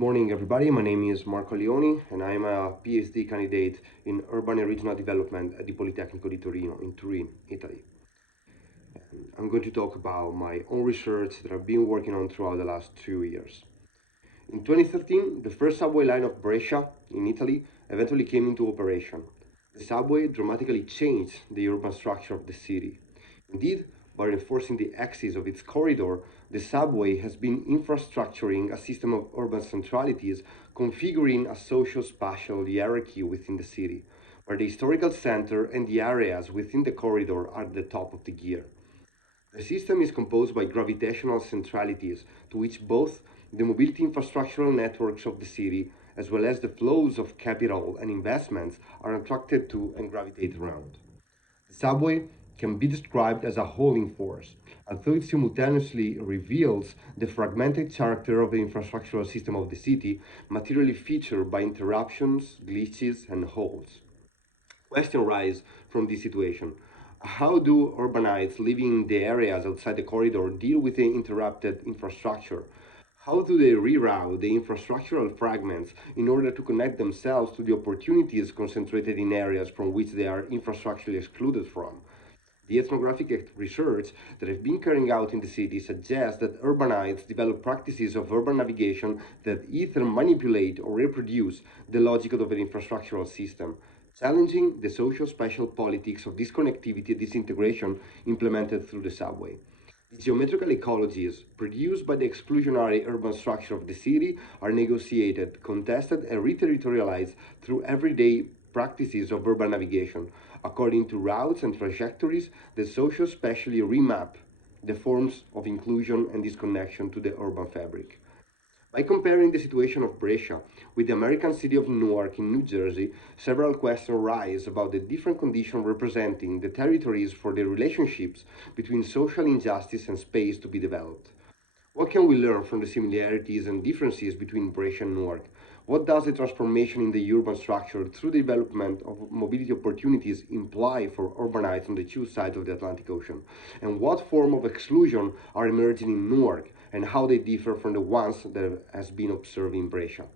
morning, everybody. My name is Marco Alioni, and I'm a PhD candidate in urban and regional development at the Politecnico di Torino in Turin, Italy. And I'm going to talk about my own research that I've been working on throughout the last 2 years. In 2013, the first subway line of Brescia in Italy eventually came into operation. The subway dramatically changed the urban structure of the city. Indeed, by reinforcing the axis of its corridor, the subway has been infrastructuring a system of urban centralities, configuring a socio-spatial hierarchy within the city, where the historical center and the areas within the corridor are at the top of the gear. The system is composed by gravitational centralities, to which both the mobility infrastructural networks of the city, as well as the flows of capital and investments, are attracted to and gravitate around. The subway can be described as a holding force, although it simultaneously reveals the fragmented character of the infrastructural system of the city, materially featured by interruptions, glitches, and holes. Questions arise from this situation. How do urbanites living in the areas outside the corridor deal with the interrupted infrastructure? How do they reroute the infrastructural fragments in order to connect themselves to the opportunities concentrated in areas from which they are infrastructurally excluded from? The ethnographic research that I've been carrying out in the city suggests that urbanites develop practices of urban navigation that either manipulate or reproduce the logic of an infrastructural system, challenging the socio-spatial politics of disconnectivity and disintegration implemented through the subway. The geometrical ecologies produced by the exclusionary urban structure of the city are negotiated, contested, and re-territorialized through everyday practices of urban navigation, according to routes and trajectories that socio-spatially remap the forms of inclusion and disconnection to the urban fabric. By comparing the situation of Brescia with the American city of Newark in New Jersey, several questions arise about the different conditions representing the territories for the relationships between social injustice and space to be developed. What can we learn from the similarities and differences between Brescia and Newark? What does the transformation in the urban structure through the development of mobility opportunities imply for urbanites on the two sides of the Atlantic Ocean? And what form of exclusion are emerging in Newark and how they differ from the ones that has been observed in Brescia?